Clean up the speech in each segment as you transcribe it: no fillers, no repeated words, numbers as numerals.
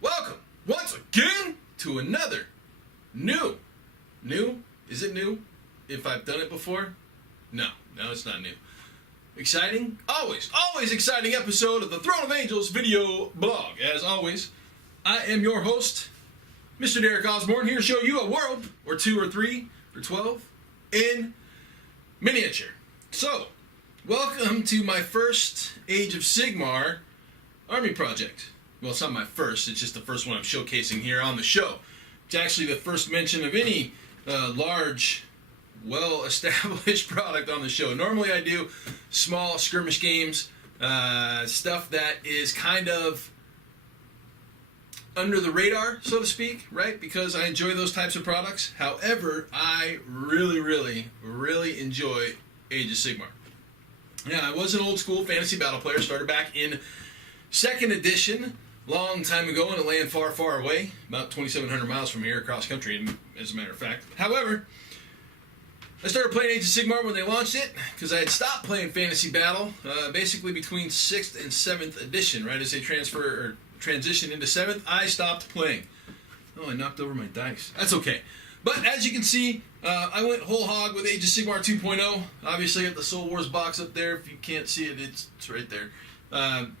Welcome once again to another new? Is it new? If I've done it before? No, it's not new. Exciting, always exciting episode of the Throne of Angels video blog. As always, I am your host, Mr. Derek Osborne, here to show you a world, or 2 or 3 or 12, in miniature. So, welcome to my first Age of Sigmar army project. Well, it's not my first, it's just the first one I'm showcasing here on the show. It's actually the first mention of any large, well-established product on the show. Normally I do small skirmish games, stuff that is kind of under the radar, so to speak, right? Because I enjoy those types of products. However, I really enjoy Age of Sigmar. Yeah, I was an old school fantasy battle player, started back in 2nd edition, long time ago in a land far away, about 2,700 miles from here, across country, as a matter of fact. However, I started playing Age of Sigmar when they launched it, because I had stopped playing Fantasy Battle, basically between 6th and 7th edition, right? As they transition into 7th, I stopped playing. Oh, I knocked over my dice. That's okay. But as you can see, I went whole hog with Age of Sigmar 2.0. Obviously, I got the Soul Wars box up there. If you can't see it, it's right there.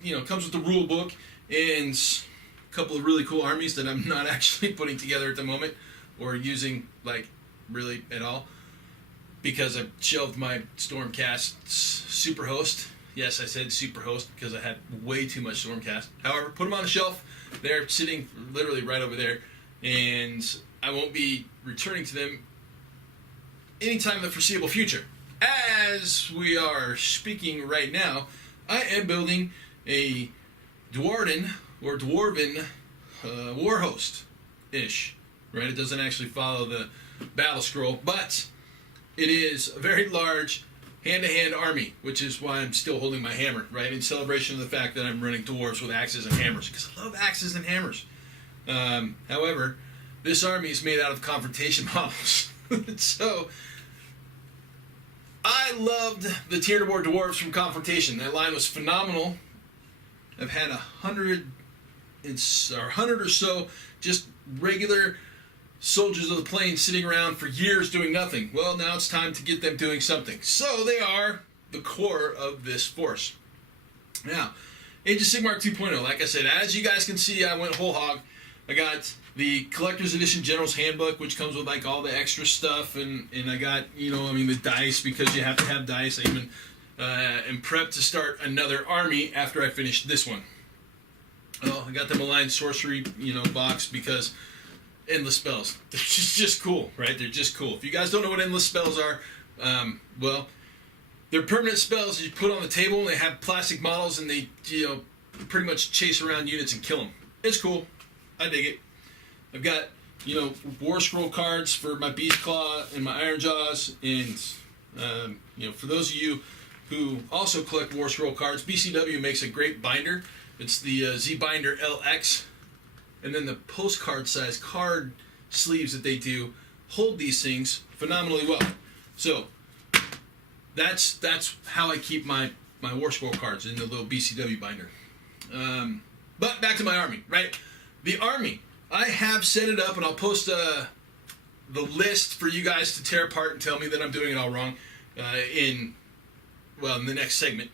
It comes with the rule book and a couple of really cool armies that I'm not actually putting together at the moment or using, like, really at all, because I've shelved my Stormcast Superhost. Yes, I said Superhost because I had way too much Stormcast. However, put them on the shelf. They're sitting literally right over there, and I won't be returning to them anytime in the foreseeable future. As we are speaking right now, I am building a Duardin or Dwarven war host-ish. Right? It doesn't actually follow the battle scroll, but it is a very large hand-to-hand army, which is why I'm still holding my hammer, right? In celebration of the fact that I'm running dwarves with axes and hammers, because I love axes and hammers. However, this army is made out of confrontation models. So, I loved the Tir Na Bor dwarves from Confrontation. That line was phenomenal. I've had 100 or so just regular soldiers of the plains sitting around for years doing nothing. Well, now it's time to get them doing something. So they are the core of this force. Now, Age of Sigmar 2.0, like I said, as you guys can see, I went whole hog. I got the Collector's Edition General's Handbook, which comes with like all the extra stuff, and I got, the dice, because you have to have dice. I even am prepped to start another army after I finish this one. Oh, I got the Malign Sorcery, box, because endless spells. They're just cool, right? They're just cool. If you guys don't know what endless spells are, they're permanent spells that you put on the table, and they have plastic models, and they, pretty much chase around units and kill them. It's cool. I dig it. I've got, War Scroll cards for my Beast Claw and my Iron Jaws, and, for those of you who also collect War Scroll cards, BCW makes a great binder. It's the Z-Binder LX. And then the postcard size card sleeves that they do hold these things phenomenally well. So that's how I keep my War Scroll cards in the little BCW binder. But back to my army, right? The army, I have set it up, and I'll post the list for you guys to tear apart and tell me that I'm doing it all wrong in the next segment.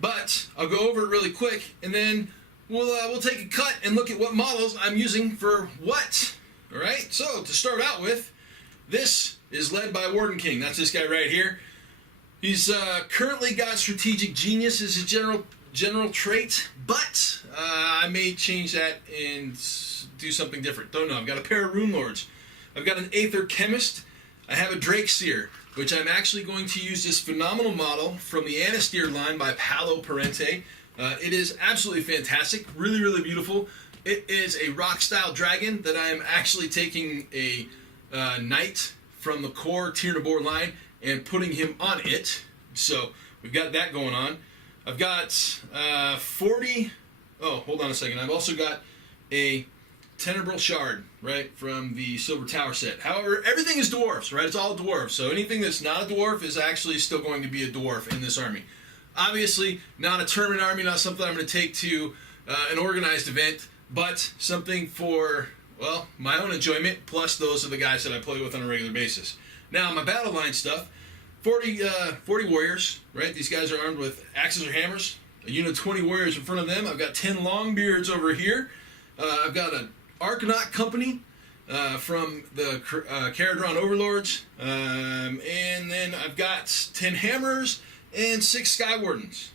But I'll go over it really quick, and then we'll take a cut and look at what models I'm using for what. All right. So to start out with, this is led by Warden King. That's this guy right here. He's currently got Strategic Genius as his general trait, but I may change that and do something different. Don't know. I've got a pair of Rune Lords. I've got an Aether Chemist. I have a Drake Seer, which I'm actually going to use this phenomenal model from the Anasteer line by Paolo Parente. It is absolutely fantastic, really beautiful. It is a rock-style dragon that I am actually taking a knight from the core Tir Na Bor line and putting him on it. So we've got that going on. I've got 40... Oh, hold on a second. I've also got a Tenebral Shard, right, from the Silver Tower set. However, everything is dwarfs, right? It's all dwarfs. So anything that's not a dwarf is actually still going to be a dwarf in this army. Obviously, not a tournament army, not something I'm going to take to an organized event, but something for, well, my own enjoyment, plus those are the guys that I play with on a regular basis. Now, my battle line stuff, 40 warriors, right? These guys are armed with axes or hammers. A unit of 20 warriors in front of them. I've got 10 longbeards over here. I've got an Arcanaut company from the Caradron Overlords. And then I've got 10 hammers and 6 Sky Wardens.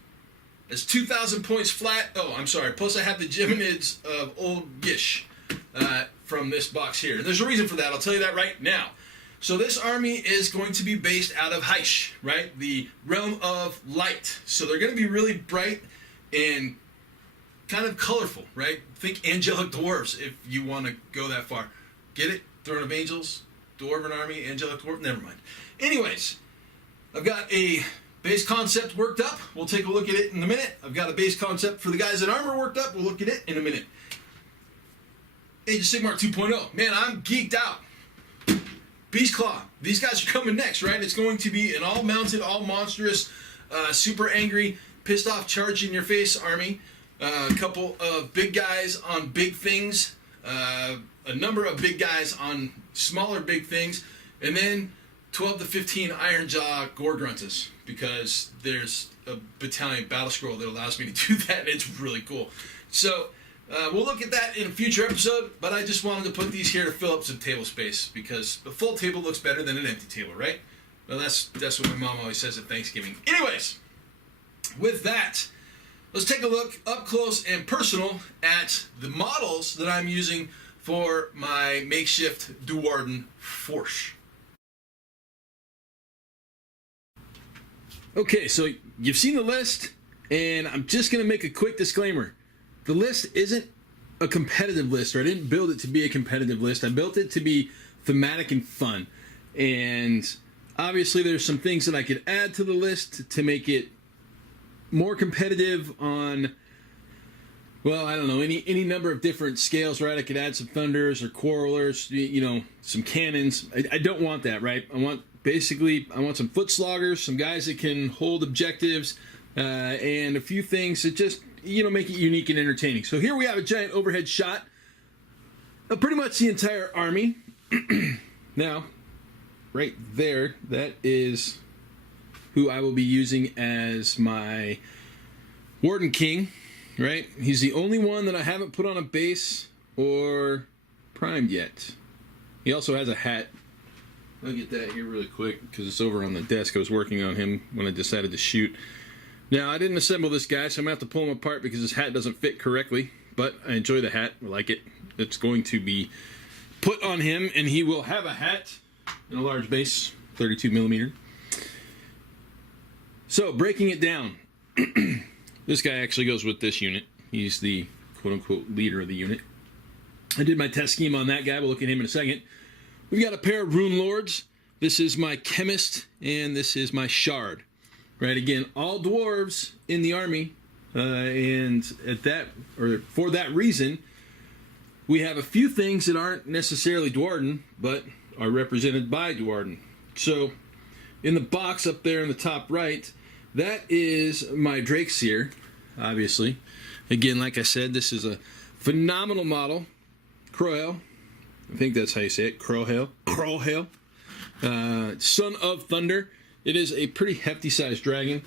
That's 2,000 points flat. Oh, I'm sorry. Plus I have the Geminids of Old Gish from this box here. And there's a reason for that. I'll tell you that right now. So this army is going to be based out of Hysh, right? The realm of light. So they're going to be really bright and kind of colorful, right? Think angelic dwarves if you want to go that far. Get it? Throne of Angels, Dwarven army, angelic dwarf. Never mind. Anyways, I've got a base concept worked up. We'll take a look at it in a minute. I've got a base concept for the guys in armor worked up. We'll look at it in a minute. Age of Sigmar 2.0. Man, I'm geeked out. Beast Claw. These guys are coming next, right? It's going to be an all-mounted, all-monstrous, super angry, pissed-off, charge-in-your-face army. A couple of big guys on big things. A number of big guys on smaller big things. And then 12 to 15 Iron Jaw Gore Gruntas, because there's a battalion battle scroll that allows me to do that, and it's really cool. So we'll look at that in a future episode, but I just wanted to put these here to fill up some table space, because a full table looks better than an empty table, right? Well, that's what my mom always says at Thanksgiving. Anyways, with that, let's take a look up close and personal at the models that I'm using for my makeshift Duardin force. Okay, so you've seen the list, and I'm just going to make a quick disclaimer. The list isn't a competitive list, or I didn't build it to be a competitive list. I built it to be thematic and fun. And obviously there's some things that I could add to the list to make it more competitive on, well, I don't know, any number of different scales, right? I could add some thunders or quarrelers, you know, some cannons. I don't want that, right? I want some foot sloggers, some guys that can hold objectives, and a few things that just, you know, make it unique and entertaining. So here we have a giant overhead shot of pretty much the entire army. Now, right there, that is who I will be using as my Warden King, right? He's the only one that I haven't put on a base or primed yet. He also has a hat. I'll get that here really quick because it's over on the desk. I was working on him when I decided to shoot. Now, I didn't assemble this guy, so I'm going to have to pull him apart because his hat doesn't fit correctly, but I enjoy the hat. I like it. It's going to be put on him, and he will have a hat and a large base, 32 millimeter. So, breaking it down. This guy actually goes with this unit. He's the quote-unquote leader of the unit. I did my test scheme on that guy. We'll look at him in a second. We've got a pair of Rune Lords. This is my Chemist, and this is my Shard. Right, again, all dwarves in the army, and for that reason, we have a few things that aren't necessarily Duardin, but are represented by Duardin. So, in the box up there in the top right, that is my Drakeseer, obviously. Again, like I said, this is a phenomenal model. Crowhail. I think that's how you say it. Crowhail. Crowhail. Son of Thunder. It is a pretty hefty sized dragon.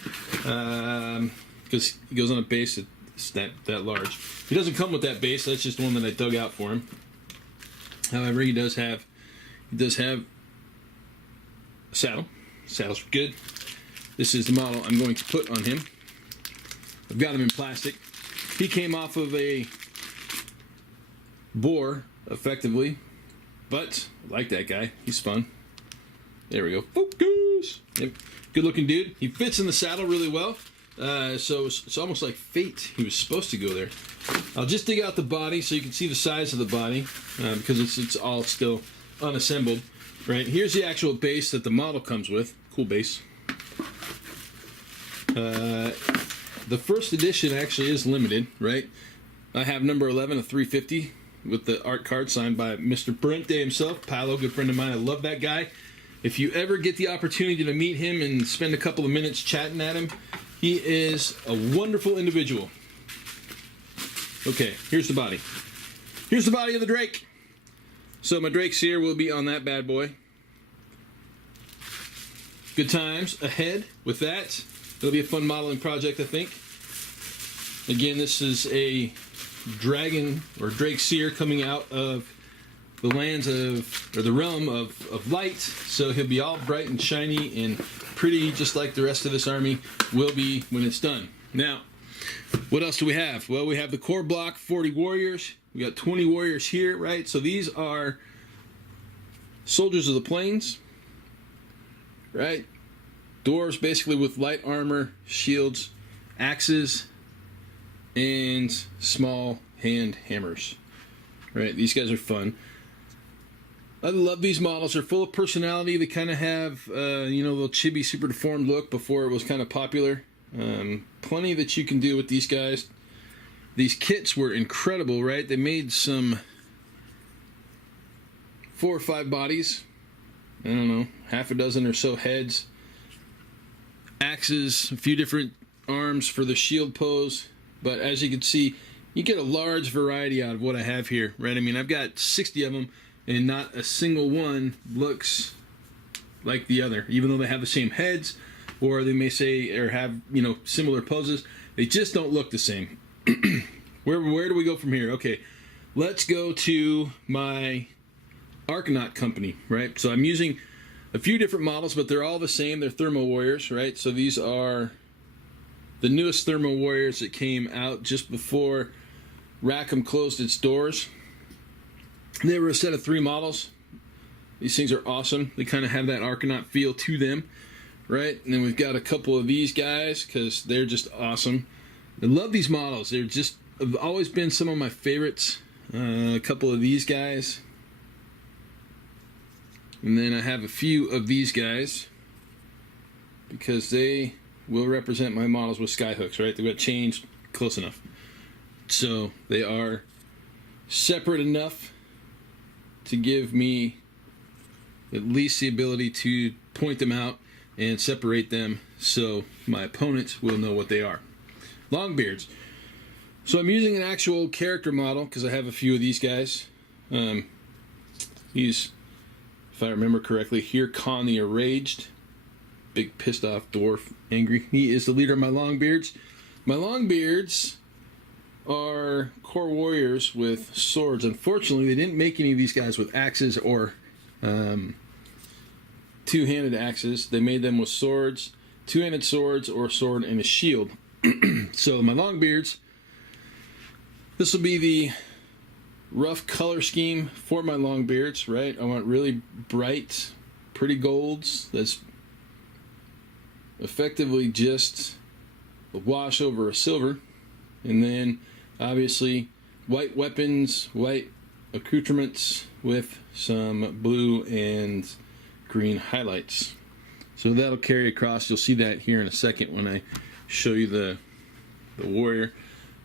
Because he goes on a base that's that large. He doesn't come with that base. That's just one that I dug out for him. However, he does have a saddle. Saddle's good. This is the model I'm going to put on him. I've got him in plastic. He came off of a boar, effectively. But I like that guy. He's fun. There we go. Focus! Yep. Good looking dude. He fits in the saddle really well. So it's almost like fate. He was supposed to go there. I'll just dig out the body so you can see the size of the body, because it's all still unassembled. Right, here's the actual base that the model comes with. Cool base. The first edition actually is limited, right? I have number 11 of 350 with the art card signed by Mr. Brent Day himself. Paolo, good friend of mine. I love that guy. If you ever get the opportunity to meet him and spend a couple of minutes chatting at him, He is a wonderful individual. Okay, here's the body. Here's the body of the Drake. So my Drake Seer will be on that bad boy. Good times ahead with that. It'll be a fun modeling project, I think. Again, this is a dragon or Drake Seer coming out of the lands of, or the realm of light. So he'll be all bright and shiny and pretty, just like the rest of this army will be when it's done. Now, what else do we have? Well, we have the core block, 40 warriors. We got 20 warriors here, right? So these are soldiers of the plains, right? Dwarves basically with light armor, shields, axes, and small hand hammers. Right? These guys are fun. I love these models. They're full of personality. They kind of have, you know, a little chibi, super deformed look before it was kind of popular. Plenty that you can do with these guys. These kits were incredible, right? They made some 4 or 5 bodies. I don't know, half a dozen or so heads. Axes, a few different arms for the shield pose. But as you can see, you get a large variety out of what I have here, right? I mean, I've got 60 of them, and not a single one looks like the other, even though they have the same heads, or they may say, or have, you know, similar poses. They just don't look the same. Where do we go from here? Okay, let's go to my Archnaut company, right? So I'm using a few different models, but they're all the same. They're Thermo Warriors, right? So these are the newest Thermo Warriors that came out just before Rackham closed its doors. They were a set of 3 models. These things are awesome. They kind of have that Archnaut feel to them, right? And then we've got a couple of these guys because they're just awesome. I love these models. They're just have always been some of my favorites. A couple of these guys. And then I have a few of these guys because they will represent my models with skyhooks, right? They've got changed close enough. So they are separate enough to give me at least the ability to point them out and separate them so my opponents will know what they are. Longbeards. So I'm using an actual character model because I have a few of these guys. He's, if I remember correctly, here Khan the Enraged. Big pissed off dwarf, angry. He is the leader of my Longbeards. My Longbeards are core warriors with swords. Unfortunately, they didn't make any of these guys with axes or two-handed axes. They made them with swords, two-handed swords, or a sword and a shield. So my Longbeards, this will be the rough color scheme for my Longbeards, right? I want really bright, pretty golds. That's effectively just a wash over a silver. And then, obviously, white weapons, white accoutrements with some blue and green highlights. So that'll carry across. You'll see that here in a second when I show you the warrior.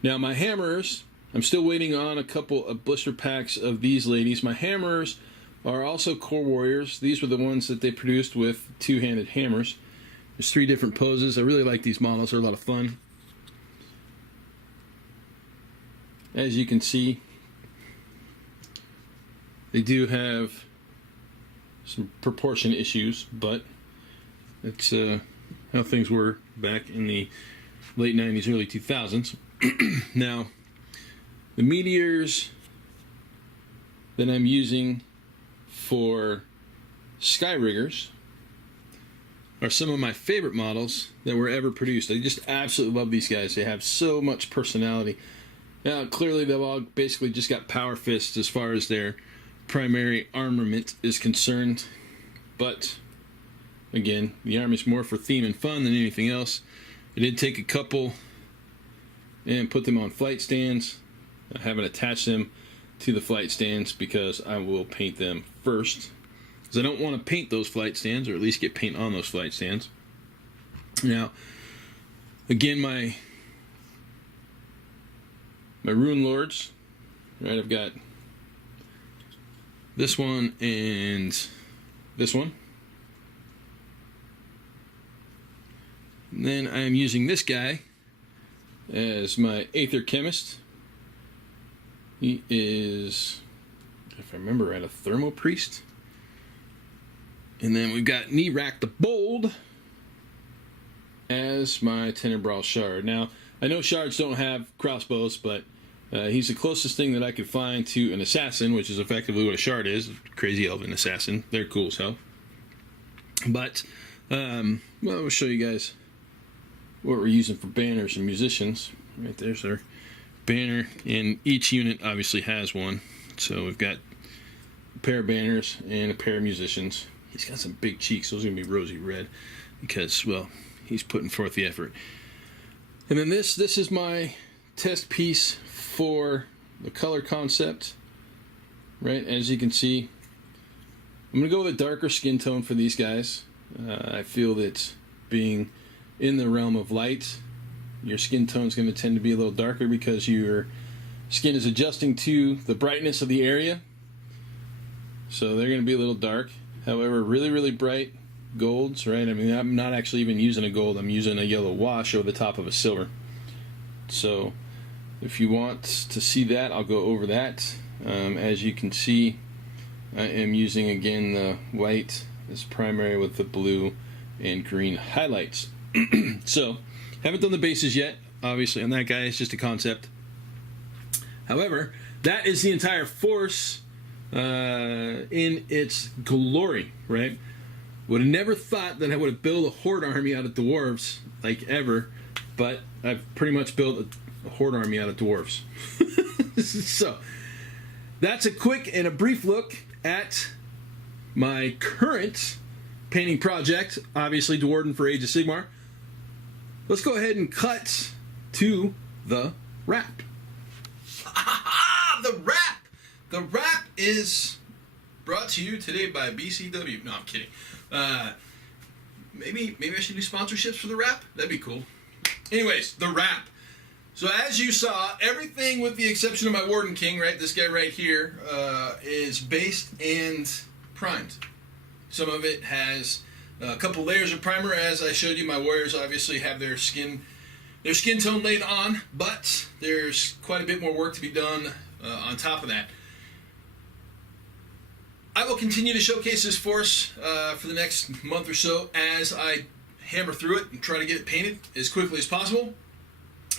Now, my hammers, I'm still waiting on a couple of blister packs of these ladies. My hammers are also core warriors. These were the ones that they produced with two-handed hammers. There's 3 different poses. I really like these models. They're a lot of fun. As you can see, they do have some proportion issues, but it's how things were back in the late 90s, early 2000s. Now, the Meteors that I'm using for Skyriggers are some of my favorite models that were ever produced. I just absolutely love these guys. They have so much personality. Now, clearly they've all basically just got power fists as far as their primary armament is concerned. But, again, the army's more for theme and fun than anything else. I did take a couple and put them on flight stands. I haven't attached them to the flight stands because I will paint them first. Because I don't want to paint those flight stands, or at least get paint on those flight stands. Now, again, my Rune Lords, right? I've got this one and this one. And then I am using this guy as my Aether Chemist. He is, if I remember right, a Thermo Priest. And then we've got Nirak the Bold as my Tenebral Shard. Now, I know shards don't have crossbows, but he's the closest thing that I could find to an assassin, which is effectively what a shard is. Crazy elven assassin. They're cool as hell. But, well, I'll show you guys what we're using for banners and musicians. Right there's our banner, and each unit obviously has one. So we've got a pair of banners and a pair of musicians. He's got some big cheeks. Those are going to be rosy red because, well, he's putting forth the effort. And then this is my test piece for the color concept. Right, as you can see, I'm going to go with a darker skin tone for these guys. I feel that being in the realm of light, your skin tone is going to tend to be a little darker because your skin is adjusting to the brightness of the area. So they're going to be a little dark. However, really, really bright golds, right? I mean, I'm not actually even using a gold. I'm using a yellow wash over the top of a silver. So if you want to see that, I'll go over that. As you can see, I am using, again, the white as primary with the blue and green highlights. So, haven't done the bases yet, obviously, on that guy. It's just a concept. However, that is the entire force in its glory, right? Would have never thought that I would have built a horde army out of dwarves, like ever, but I've pretty much built a horde army out of dwarves. So, that's a quick and a brief look at my current painting project, obviously Duardin for Age of Sigmar. Let's go ahead and cut to the wrap. The wrap! The wrap is brought to you today by BCW. No, I'm kidding. Maybe I should do sponsorships for the wrap? That'd be cool. Anyways, the wrap. So as you saw, everything with the exception of my Warden King, right, this guy right here, is based and primed. Some of it has a couple layers of primer. As I showed you, my warriors obviously have their skin tone laid on, but there's quite a bit more work to be done on top of that. I will continue to showcase this force for the next month or so as I hammer through it and try to get it painted as quickly as possible.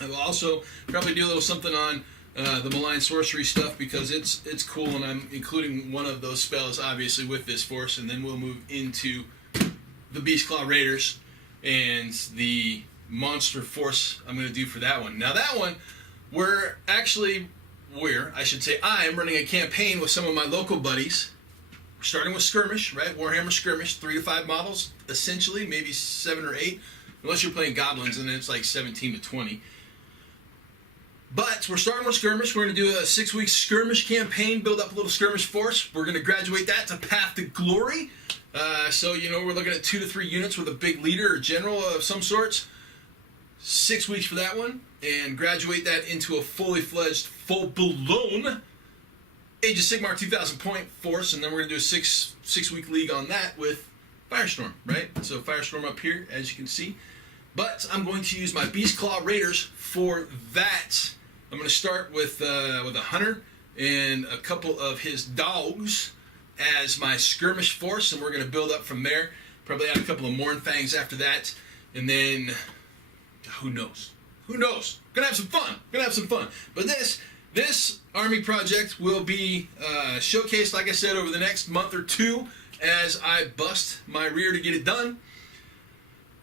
I will also probably do a little something on the malign sorcery stuff because it's cool, and I'm including one of those spells obviously with this force, and then we'll move into the Beastclaw Raiders and the monster force I'm going to do for that one. Now that one, I am running a campaign with some of my local buddies. We're starting with Skirmish, right? Warhammer Skirmish, 3 to 5 models, essentially, maybe 7 or 8, unless you're playing goblins, and then it's like 17 to 20. But we're starting with Skirmish. We're going to do a 6-week Skirmish campaign, build up a little Skirmish force. We're going to graduate that to Path to Glory. So, we're looking at 2 to 3 units with a big leader or general of some sorts. 6 weeks for that one. And graduate that into a fully fledged, full-blown Age of Sigmar 2,000 point force. And then we're going to do a 6-week league on that with Firestorm, right? So Firestorm up here, as you can see. But I'm going to use my Beastclaw Raiders for that. I'm going to start with a hunter and a couple of his dogs as my skirmish force, and we're going to build up from there. Probably add a couple of Mournfangs after that, and then who knows? Who knows? Gonna have some fun. But this army project will be showcased, like I said, over the next month or two as I bust my rear to get it done.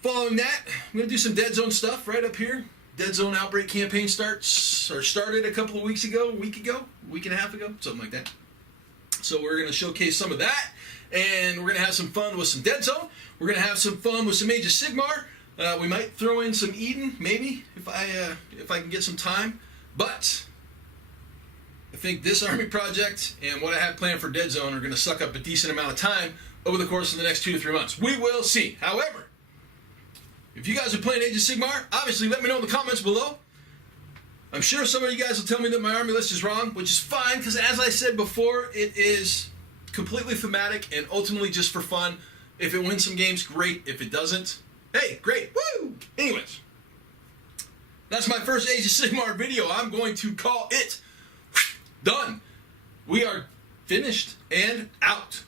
Following that, I'm going to do some Dead Zone stuff right up here. Dead Zone Outbreak campaign started a couple of weeks ago, a week and a half ago, something like that. So we're going to showcase some of that, and we're going to have some fun with some Dead Zone. We're going to have some fun with some Age of Sigmar. We might throw in some Eden, maybe, if I can get some time. But I think this army project and what I have planned for Dead Zone are going to suck up a decent amount of time over the course of the next 2 to 3 months. We will see. However, if you guys are playing Age of Sigmar, obviously let me know in the comments below. I'm sure some of you guys will tell me that my army list is wrong, which is fine, because as I said before, it is completely thematic and ultimately just for fun. If it wins some games, great. If it doesn't, Hey, great. Woo! Anyways, that's my first Age of Sigmar video. I'm going to call it done. We are finished and out.